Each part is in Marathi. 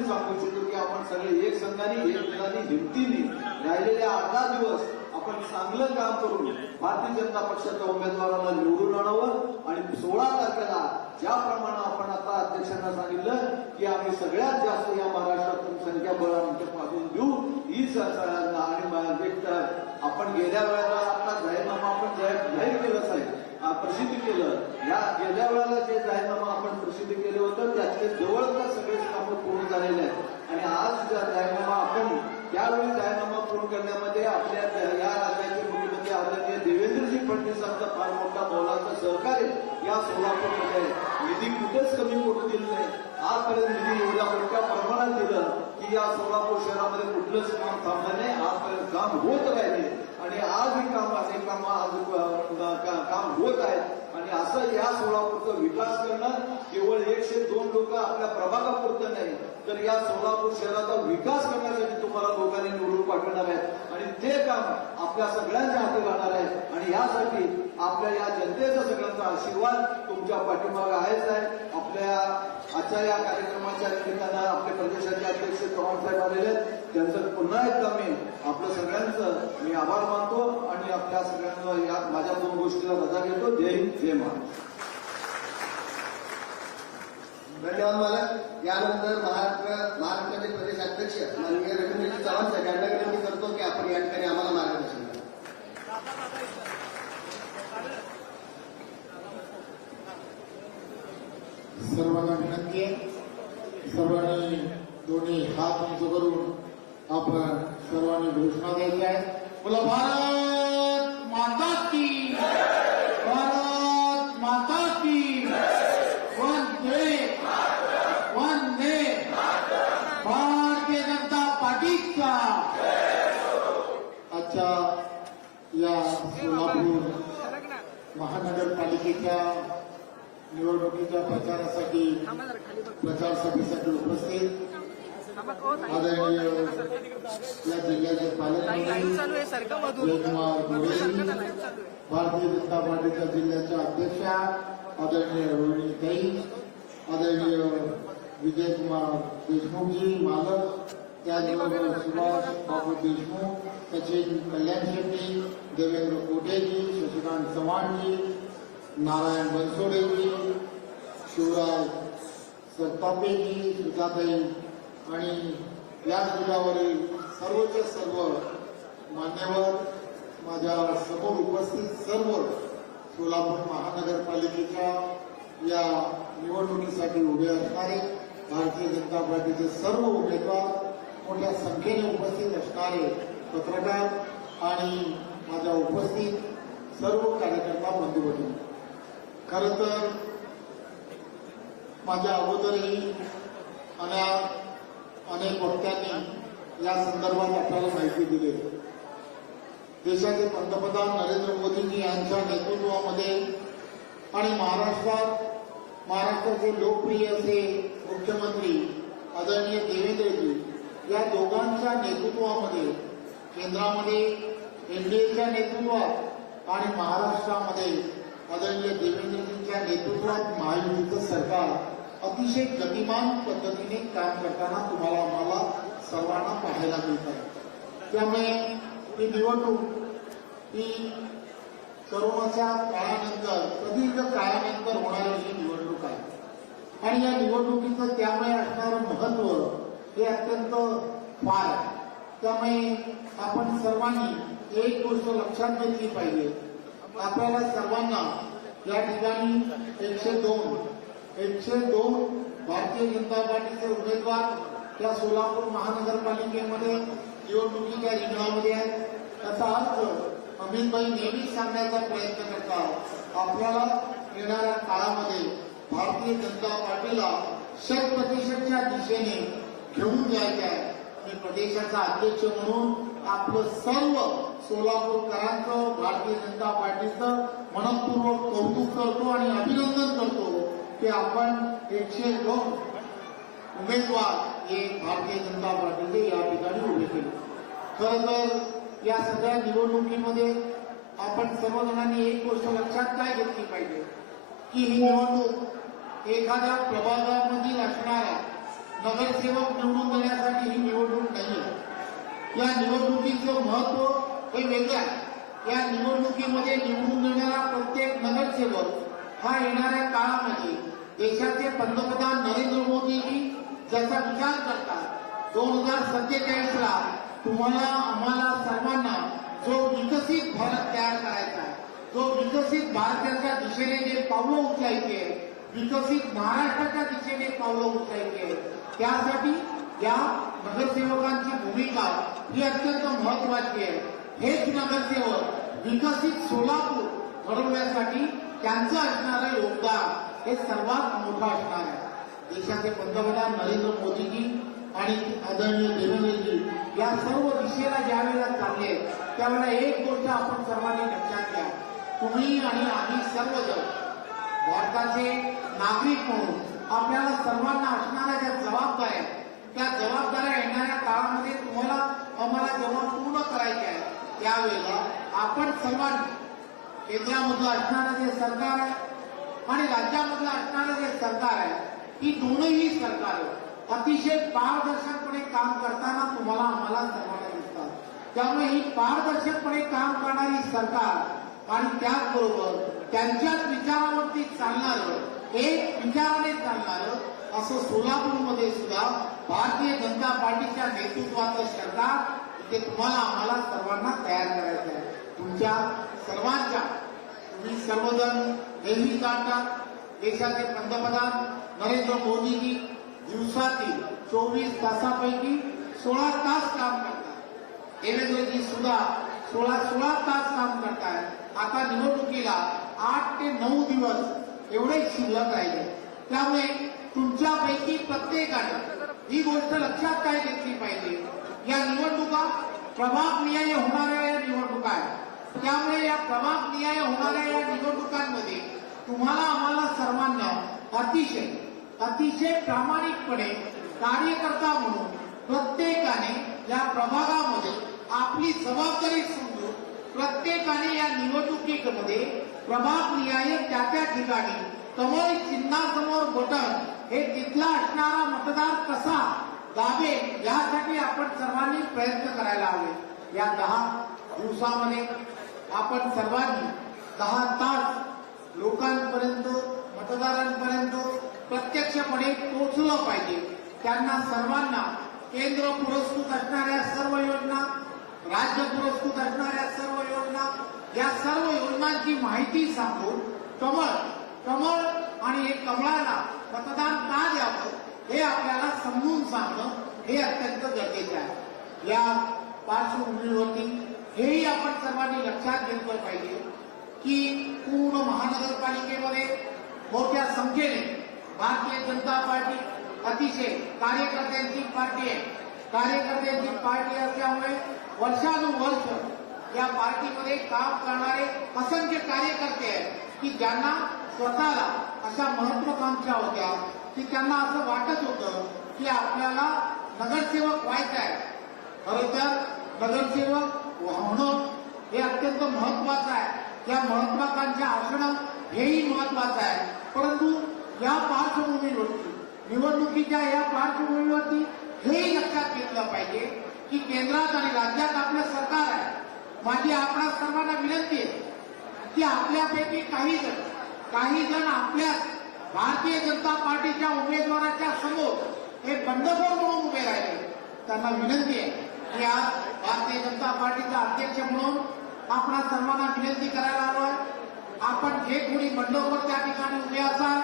मी सांगू इच्छितो की आपण सगळे एक संघाने एक दिलाने हिमतीने राहिलेले अर्धा दिवस आपण चांगलं काम करून भारतीय जनता पक्षाच्या उमेदवाराला निवडून आणावं आणि सोळा तारखेला ज्याप्रमाणे आपण आता अध्यक्षांना सांगितलं की आम्ही सगळ्यात जास्त या महाराष्ट्रातून संख्याबळ आमच्या पाठवून देऊ ही सगळ्यांना आणि म- आपण गेल्या वेळेला आता जाहीरनामा आपण जाहीर केलं साहेब. प्रसिद्ध केलं. या गेल्या वेळेला जे जाहीरनामा आपण प्रसिद्ध केलं होतं त्यातले जवळ सगळेच कामं पूर्ण झालेले आहेत आणि आज ज्या जाहीरनामा आपण त्यावेळी जाहीरनामा पूर्ण करण्यामध्ये आपल्या द- या राज्याचे मुख्यमंत्री आदरणीय देवेंद्रजी फडणवीसांचा फार मोठा मोलाचं सहकार्य या सोलापूरमध्ये आहे. निधी कुठेच कमी पडू दिलं नाही ते एवढ्या मोठ्या प्रमाणात दिलं की या सोलापूर शहरामध्ये कुठलंच काम थांबलं नाही. आजपर्यंत काम होत राहिले. आणि आज ही काम असे काम आज काम होत आहेत. आणि असं या सोलापूरचा विकास करणं केवळ एकशे दोन लोक आपल्या प्रभागापुरतं नाही तर या सोलापूर शहराचा विकास करण्यासाठी तुम्हाला लोकांनी निवडून पाठवणार आहेत. आणि ते काम आपल्या सगळ्यांच्या हाती राहणार आहे आणि यासाठी आपल्या या जनतेचा सगळ्यांचा आशीर्वाद तुमच्या पाठीमागे आहेच आहे. आपल्या आजच्या या कार्यक्रमाच्या निमित्तानं आपले प्रदेशाचे अध्यक्ष चव्हाण साहेब आलेले आहेत. त्यांचं पुन्हा एकदा मी आपलं सगळ्यांचं मी आभार मानतो आणि आपल्या सगळ्यांना या माझ्या दोन गोष्टीला रजा घेतो. जय हिंद जय महाराष्ट्र. धन्यवाद मालक यानंतर महाराष्ट्र महाराष्ट्राचे प्रदेश अध्यक्ष माननीय रवींद्रजी चव्हाण साहेब. यांना विनंती करतो की आपण या ठिकाणी आम्हाला मार्गदर्शन करा. सर्वांना विनंती आहे सर्वांनी दोन्ही हात उंच करून आपण सर्वांनी घोषणा द्यायची आहे. बोला, भारत माता की, भारत माता की. वंदे वंदे. भारतीय जनता पार्टीचा आजच्या या सोलापूर महानगरपालिकेच्या निवडणुकीच्या प्रचारासाठी प्रचार सभेसाठी उपस्थित. आदरणीय या जिल्ह्याचे पालकमंत्री जयकुमार मधून भारतीय जनता पार्टीच्या जिल्ह्याच्या अध्यक्षा आदरणीय रोहिणी ताई आदरणीय विजयकुमार देशमुखजी मालक त्याचबरोबर सुभाष बाबू देशमुख सचिन कल्याण शेट्टी देवेंद्र कोटेजी शशिकांत चव्हाणजी नारायण बनसोडेजी शिवराज सत्तापेजी सुजाताई आणि या सुजावरील सर्वचे सर्व मान्यवर माझ्यासमोर उपस्थित सर्व सोलापूर महानगरपालिकेच्या या निवडणुकीसाठी उभे असणारे भारतीय जनता पार्टीचे सर्व उमेदवार मोठ्या संख्येने उपस्थित असणारे पत्रकार आणि माझ्या उपस्थित सर्व कार्यकर्ता बंधू भगिनी खरं तर माझ्या अगोदरही अनेक अनेक वक्त्यांनी या संदर्भात आपल्याला माहिती दिली. देशाचे पंतप्रधान नरेंद्र मोदीजी यांच्या नेतृत्वामध्ये आणि महाराष्ट्रात महाराष्ट्राचे लोकप्रिय असे मुख्यमंत्री आदरणीय देवेंद्रजी या दोघांच्या नेतृत्वामध्ये केंद्रामध्ये एनडीएच्या नेतृत्वात आणि महाराष्ट्रामध्ये आदरणीय देवेंद्रजींच्या नेतृत्वात महायुतीचं सरकार अतिशय गतिमान पद्धतीने काम करताना तुम्हाला आम्हाला सर्वांना पाहायला मिळत आहे त्यामुळे ही निवडणूक ही करोनाच्या काळानंतर प्रदीर्घ काळानंतर होणारी ही निवडणूक आहे. आणि या निवडणुकीचं त्यामुळे असणारं महत्त्व हे अत्यंत फार आहे. त्यामुळे आपण सर्वांनी एक गोष्ट लक्षात घेतली पाहिजे. आपल्याला सर्वांना या ठिकाणी एकशे दोन एकशे दोन भारतीय जनता पार्टीचे उमेदवार त्या सोलापूर महानगरपालिकेमध्ये निवडणुकीच्या रिंगणामध्ये आहेत. त्याचा अर्थ अमितभाई नेहमीच सांगण्याचा प्रयत्न करतात आपल्याला येणाऱ्या काळामध्ये भारतीय जनता पार्टीला शत प्रतिशतच्या दिशेने घेऊन जायचे आहे. मी प्रदेशाचा अध्यक्ष म्हणून आपलं सर्व सोलापूरकरांचं भारतीय जनता पार्टी पार्टीचं मनपूर्वक कौतुक करतो आणि अभिनंदन करतो की आपण एकशे दोन उमेदवार हे भारतीय जनता पार्टीचे या ठिकाणी उभे केले. खरं तर या सगळ्या निवडणुकीमध्ये आपण सर्वजणांनी एक गोष्ट लक्षात काय घेतली पाहिजे? की ही निवडणूक एखाद्या प्रभागामधील असणाऱ्या नगरसेवक निवडून देण्यासाठी ही निवडणूक नाहीये. या निवडणुकीचं महत्त्व हे वेगळं आहे. या निवडणुकीमध्ये निवडून देणारा प्रत्येक नगरसेवक हा येणाऱ्या काळामध्ये देशाचे पंतप्रधान नरेंद्र मोदीजी ज्याचा विचार करतात दोन हजार सत्तेचाळीस ला तुम्हाला आम्हाला सर्वांना जो विकसित भारत तयार करायचा जो विकसित भारताच्या दिशेने जे पावलं उचलायचे विकसित महाराष्ट्राच्या दिशेने पावलं उचलायचे त्यासाठी या नगरसेवकांची भूमिका ही अत्यंत महत्वाची आहे. हेच नगरसेवक विकसित सोलापूर घडवण्यासाठी त्यांचं असणारं योगदान हे सर्वात मोठं असणार आहे. देशाचे पंतप्रधान नरेंद्र मोदीजी आणि आदरणीय देवेंद्रजी या सर्व दिशेला ज्या वेळेला चालले त्यावेळेला एक गोष्ट आपण सर्वांनी लक्षात घ्या. तुम्ही आणि आम्ही सर्वजण भारताचे नागरिक म्हणून आपल्याला सर्वांना असणाऱ्या ज्या जबाबदाऱ्या आहेत, त्या जबाबदाऱ्या येणाऱ्या काळामध्ये तुम्हाला आम्हाला जेव्हा पूर्ण करायच्या आहे त्यावेळेला आपण सर्वांनी केंद्रामधलं असणारं जे सरकार आहे आणि राज्यामधलं असणारं जे सरकार आहे ही दोनही सरकार अतिशय पारदर्शकपणे काम करताना तुम्हाला आम्हाला सर्वांना दिसतात. त्यामुळे ही पारदर्शकपणे काम करणारी सरकार आणि त्याचबरोबर त्यांच्याच विचारावरती चालणारं एक विचाराने चालणारं असं सोलापूरमध्ये सुद्धा भारतीय जनता पार्टीच्या नेतृत्वाचं सरकार ते तुम्हाला आम्हाला सर्वांना तयार करायचं आहे तुमच्या सर्वांच्या तुम्ही सर्वजण नेहमी जाणतात देशाचे पंतप्रधान नरेंद्र मोदीजी दिवसातील चोवीस तासापैकी सोळा तास काम करतात. देवेंद्रजी सुद्धा सोळा सोळा तास काम करतायत आता निवडणुकीला आठ ते नऊ दिवस एवढे शिल्लक राहिले. त्यामुळे तुमच्यापैकी प्रत्येकाने ही गोष्ट लक्षात काय घेतली पाहिजे? या निवडणुका प्रभाग नियाय होणाऱ्या या निवडणुका आहेत. त्यामुळे या प्रभाग नियाय होणाऱ्या या निवडणुकांमध्ये तुम्हाला आम्हाला सर्वांना अतिशय अतिशय प्रामाणिकपणे कार्यकर्ता म्हणून प्रत्येकाने या प्रभागामध्ये आपली जबाबदारी समजून प्रत्येकाने या निवडणुकीमध्ये प्रभाग निहाय त्या त्या ठिकाणी कमळ चिन्हासमोर बटन हे तिथला असणारा मतदार कसा दाबे यासाठी आपण सर्वांनी प्रयत्न करायला हवे. या दहा दिवसामध्ये आपण सर्वांनी दहा तास लोकांपर्यंत मतदारांपर्यंत प्रत्यक्षपणे पोहोचलं पाहिजे. त्यांना सर्वांना केंद्र पुरस्कृत असणाऱ्या सर्व योजना राज्य पुरस्कृत असणाऱ्या सर्व योजना या सर्व योजनांची माहिती सांगून कमळ कमळ आणि हे कमळाला मतदान का द्यावं? हे आपल्याला समजून सांगणं हे अत्यंत गरजेचं आहे. या पार्श्वभूमीवरती हेही आपण सर्वांनी लक्षात घेतलं पाहिजे की पूर्ण महानगरपालिकेमध्ये मोठ्या संख्येने भारतीय जनता पार्टी अतिशय कार्यकर्त्यांची पार्टी आहे. कार्यकर्त्यांची पार्टी असल्यामुळे वर्षानुवर्ष या पार्टीमध्ये काम करणारे असंख्य कार्यकर्ते आहेत की ज्यांना स्वतःला अशा महत्वाकांक्षा होत्या की त्यांना असं वाटत होतं की आपल्याला नगरसेवक व्हायचं आहे. खरं तर नगरसेवक होणं हे अत्यंत महत्वाचं आहे. त्या महत्वाकांक्षा असणं हेही महत्वाचं आहे. परंतु या पार्श्वभूमीवरती निवडणुकीच्या या पार्श्वभूमीवरती हेही लक्षात घेतलं पाहिजे की केंद्रात आणि राज्यात आपलं सरकार आहे. माझी आपणा सर्वांना विनंती आहे की आपल्यापैकी काही जण काही जण आपल्या भारतीय जनता पार्टीच्या उमेदवाराच्या समोर हे बंडखोर म्हणून उभे राहिले. त्यांना विनंती आहे की आज भारतीय जनता पार्टीचा अध्यक्ष म्हणून आपणा सर्वांना विनंती करायला आलोय आपण जे कोणी बंडखोर त्या ठिकाणी उभे असाल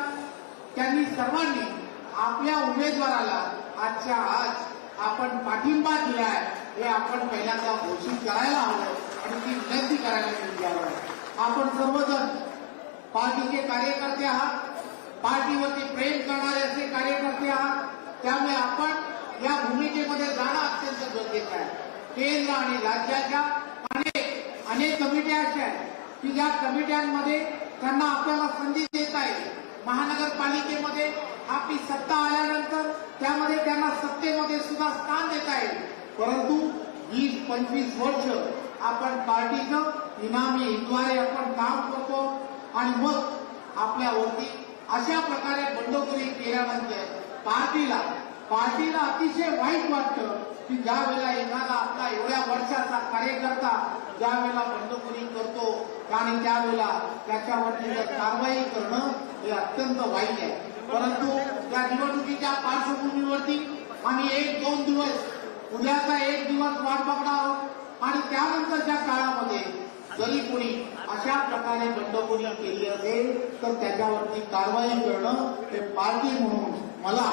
त्यांनी सर्वांनी आपल्या उमेदवाराला आजच्या आज आपण पाठिंबा दिलाय हे आपण पहिल्यांदा घोषित करायला हवं आणि ती विनंती करायला आपण सर्वजण पार्टीचे कार्यकर्ते आहात. पार्टीवरती प्रेम करणारे असे कार्यकर्ते आहात. त्यामुळे आपण या भूमिकेमध्ये जाणं अत्यंत गरजेचं आहे. केंद्र आणि राज्याच्या अनेक अनेक कमिट्या अशा आहेत की ज्या कमिट्यांमध्ये त्यांना आपल्याला संधी देता येईल. महानगरपालिकेमध्ये आपली सत्ता आल्यानंतर त्यामध्ये त्यांना सत्तेमध्ये सुद्धा स्थान देता येईल. परंतु वीस पंचवीस वर्ष आपण पार्टीचं इनामी हिंदवारे आपण काम करतो आणि मग आपल्यावरती अशा प्रकारे बंडखोरी केल्यानंतर पार्टीला पार्टीला अतिशय वाईट वाटतं की ज्या वेळेला एखादा आपला एवढ्या वर्षाचा कार्यकर्ता ज्या वेळेला बंडखोरी करतो आणि त्यावेळेला त्याच्यावरती कारवाई करणं हे अत्यंत वाईट आहे. परंतु या निवडणुकीच्या पार्श्वभूमीवरती आम्ही एक दोन दिवस उद्याचा एक दिवस वाट बघणार आहोत आणि त्यानंतरच्या काळामध्ये जरी कोणी अशा प्रकारे बंडखोरी केली असेल तर त्याच्यावरती कारवाई करणं हे पार्टी म्हणून मला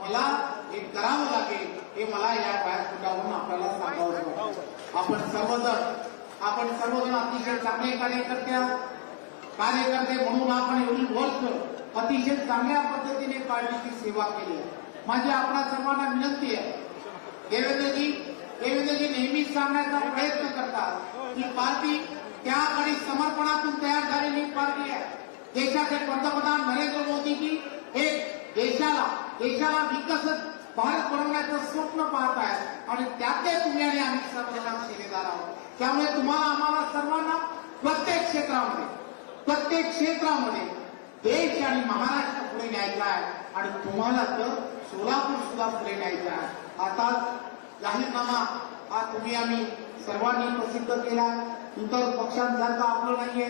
मला हे करावं लागेल हे मला या व्यासपीठावरून आपल्याला सांगावं वाटतं आपण सर्वजण आपण सर्वजण अतिशय चांगले कार्यकर्त्या कार्यकर्ते म्हणून आपण एवढी वर्ष अतिशय चांगल्या पद्धतीने पार्टीची सेवा केली आहे. माझी आपणा सर्वांना विनंती आहे. देवेंद्रजी देवेंद्रजी नेहमीच सांगण्याचा प्रयत्न करतात की पार्टी त्या आणि समर्पणातून तयार झालेली पार्टी आहे. देशाचे पंतप्रधान नरेंद्र मोदीजी हे देशाला देशाला विकसित भारत बनवण्याचं स्वप्न पाहत आहे आणि त्यातले तुम्ही आणि आम्ही सर्वांना शिलेदार आहोत. त्यामुळे तुम्हाला आम्हाला सर्वांना प्रत्येक क्षेत्रामध्ये प्रत्येक क्षेत्रामध्ये देश आणि महाराष्ट्र पुढे न्यायचा आहे. आणि तुम्हाला तर सोलापूर सुद्धा पुढे न्यायचं आहे. आता जाहीरनामा हा तुम्ही आम्ही सर्वांनी प्रसिद्ध केला. इतर पक्षांसारखं आपलं नाहीये.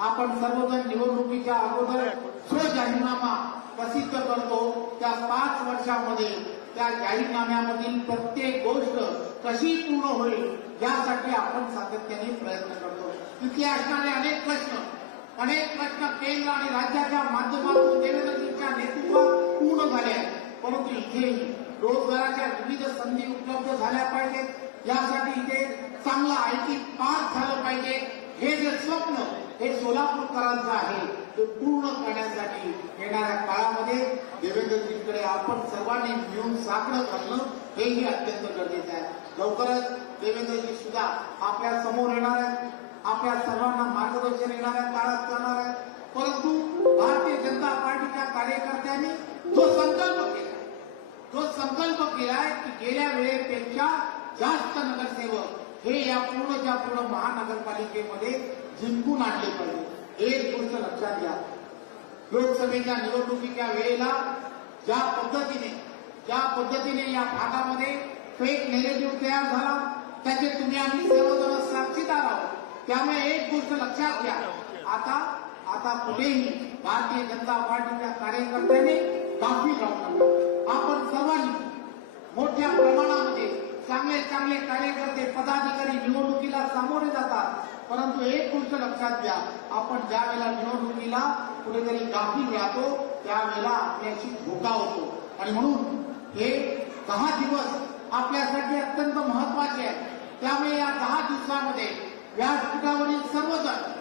आपण सर्वजण निवडणुकीच्या अगोदर जो जाहीरनामा प्रसिद्ध करतो. त्या पाच वर्षामध्ये त्या जाहीरनाम्यामधील प्रत्येक गोष्ट कशी पूर्ण होईल यासाठी आपण सातत्याने प्रयत्न करतो. तिथे असणारे अनेक प्रश्न अनेक प्रश्न केंद्र आणि राज्याच्या माध्यमातून देवेंद्रजींच्या नेतृत्वात पूर्ण झाले आहेत. परंतु इथेही रोजगाराच्या विविध संधी उपलब्ध झाल्या पाहिजेत. यासाठी इथे चांगलं आयटी पार्क झालं पाहिजे. हे जे स्वप्न हे सोलापूरकरांचं आहे ते पूर्ण करण्यासाठी येणाऱ्या काळामध्ये देवेंद्रजींकडे आपण सर्वांनी मिळून साकडं घालणं हेही अत्यंत गरजेचं आहे. लवकरच देवेंद्रजी सुद्धा आपल्यासमोर येणार आहेत. आपल्या सर्वांना मार्गदर्शन येणाऱ्या काळात करणार आहेत. परंतु भारतीय जनता पार्टीच्या कार्यकर्त्यांनी जो संकल्प केला जो संकल्प केलाय की गेल्या वेळेपेक्षा जास्त नगरसेवक हे या पूर्णच्या पूर्ण महानगरपालिकेमध्ये जिंकून आणले पाहिजे. एक गोष्ट लक्षात घ्या. लोकसभेच्या निवडणुकीच्या वेळेला ज्या पद्धतीने ज्या पद्धतीने या भागामध्ये फेक नेरेटिव्ह तयार झाला त्याचे तुम्ही आम्ही सर्वजण साक्षीदार आहोत. त्यामुळे एक गोष्ट लक्षात घ्या. आता आता कुठेही भारतीय जनता पार्टीच्या कार्यकर्त्यांनी गाफील राहू नका आपण सर्वांनी मोठ्या प्रमाणामध्ये चांगले चांगले कार्यकर्ते पदाधिकारी निवडणुकीला सामोरे जातात. परंतु एक गोष्ट लक्षात घ्या आपण ज्या वेळेला निवडणुकीला कुठेतरी गाफील राहतो त्यावेळेला आपल्याशी धोका होतो. आणि म्हणून हे दहा दिवस आपल्यासाठी अत्यंत महत्त्वाचे आहेत. त्यामुळे या दहा दिवसामध्ये व्यासपीठावरील सर्वजण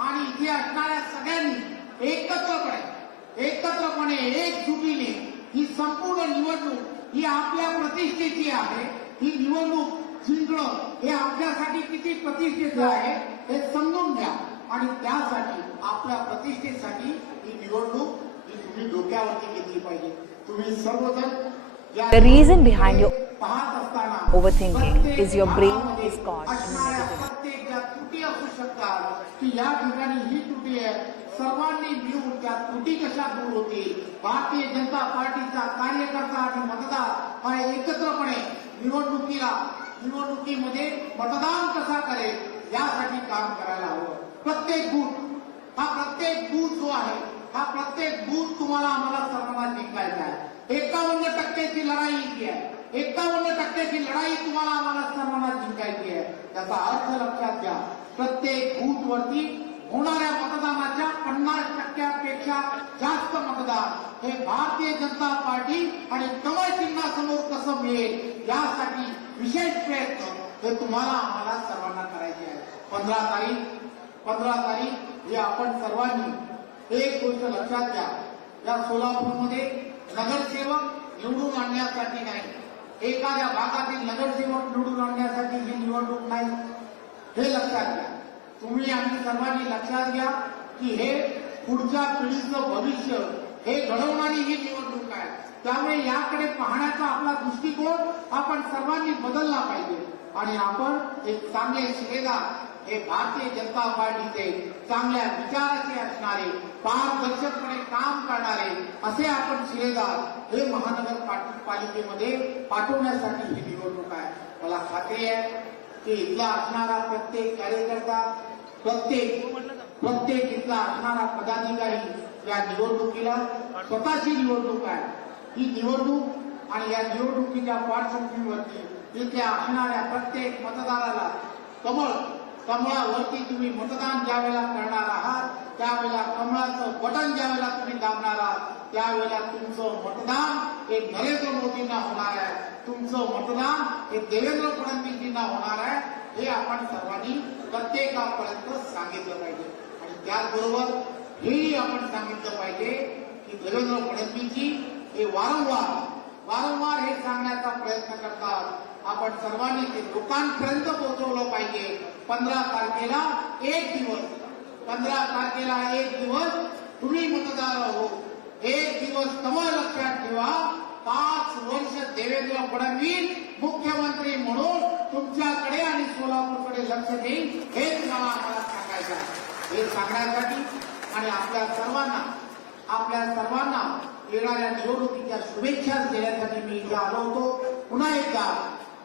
आणि इथे असणाऱ्या सगळ्यांनी एकत्रपणे एकत्रपणे एकजुटीने ही संपूर्ण निवडणूक ही आपल्या प्रतिष्ठेची आहे. ही निवडणूक जिंकणं हे आपल्यासाठी किती प्रतिष्ठेचं आहे हे समजून घ्या. आणि त्यासाठी आपल्या प्रतिष्ठेसाठी ही निवडणूक ही तुम्ही डोक्यावरती घेतली पाहिजे. तुम्ही सर्वजण The reason behind your overthinking is your brain is caught in असणाऱ्या negativity. प्रत्येक ज्या त्रुटी असू शकतात की या ठिकाणी ही त्रुटी आहे. सर्वांनी मिळून त्या त्रुटी कशा दूर होतील? भारतीय जनता पार्टीचा कार्यकर्ता आणि मतदार हा एकत्रपणे निवडणुकीला निवडणुकीमध्ये मतदान कसा करेल यासाठी काम करायला हवं. प्रत्येक बूथ हा प्रत्येक बूथ जो आहे हा प्रत्येक बूथ तुम्हाला आम्हाला सर्वांना जिंकायचा आहे. एकावन्न टक्क्याची लढाई इथे आहे. एकावन्न टक्क्याची लढाई तुम्हाला आम्हाला सर्वांना जिंकायची आहे. त्याचा अर्थ लक्षात घ्या. प्रत्येक बूथवरती होणाऱ्या मतदानाच्या पन्नास टक्क्यापेक्षा जास्त मतदान हे भारतीय जनता पार्टी आणि कमळ चिन्हासमोर कसं मिळेल यासाठी विशेष प्रयत्न हे तुम्हाला आम्हाला सर्वांना करायचे आहे पंधरा तारीख पंधरा तारीख हे आपण सर्वांनी एक गोष्ट लक्षात घ्या. या सोलापूरमध्ये नगरसेवक निवडून आणण्यासाठी नाही. एखाद्या भागातील नगरसेवक निवडून आणण्यासाठी ही निवडणूक नाही. हे लक्षात घ्या. तुम्ही आम्ही सर्वांनी लक्षात घ्या की हे पुढच्या पिढीचं भविष्य हे घडवणारी ही निवडणूक आहे. त्यामुळे याकडे पाहण्याचा आपला दृष्टिकोन आपण सर्वांनी बदलला पाहिजे. आणि आपण एक चांगले शिलेदार हे भारतीय जनता पार्टीचे चांगल्या विचाराचे असणारे पारदर्शकपणे काम करणारे असे आपण शिलेदार हे महानगर पाट- पालिकेमध्ये पाठवण्यासाठी ही निवडणूक आहे. मला खात्री आहे की इथला असणारा प्रत्येक कार्यकर्ता प्रत्येक प्रत्येक इथला असणारा पदाधिकारी या निवडणुकीला स्वतःची निवडणूक आहे. ही निवडणूक आणि या निवडणुकीच्या पार्श्वभूमीवरती इथे असणाऱ्या प्रत्येक मतदाराला कमळ कमळावरती तुम्ही मतदान ज्यावेळेला करणार आहात त्यावेळेला कमळाचं बटन ज्यावेळेला तुम्ही दाबणार आहात त्यावेळेला तुमचं मतदान हे नरेंद्र मोदींना होणार आहे. तुमचं मतदान हे देवेंद्र फडणवीसजींना होणार आहे. हे आपण सर्वांनी प्रत्येकापर्यंत सांगितलं पाहिजे. आणि त्याचबरोबर हेही आपण सांगितलं पाहिजे की देवेंद्र फडणवीसजी हे वारंवार वारंवार हे सांगण्याचा प्रयत्न करतात. आपण सर्वांनी ते लोकांपर्यंत पोहोचवलं पाहिजे. पंधरा तारखेला एक दिवस पंधरा तारखेला एक दिवस तुम्ही मतदार हो एक दिवस कमळ लक्षात ठेवा. पाच वर्ष देवेंद्र फडणवीस मुख्यमंत्री म्हणून तुमच्याकडे आणि सोलापूरकडे लक्ष देईल हेच मला आम्हाला सांगायचं आहे. हे सांगण्यासाठी आणि आपल्या सर्वांना आपल्या सर्वांना येणाऱ्या निवडणुकीच्या शुभेच्छा देण्यासाठी मी इथे आलो होतो. पुन्हा एकदा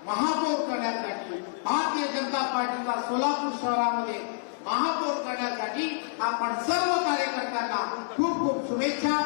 महापौर करण्यासाठी भारतीय जनता पार्टीचा सोलापूर शहरामध्ये महापौर करण्यासाठी आपण सर्व कार्यकर्त्यांना खूप खूप शुभेच्छा.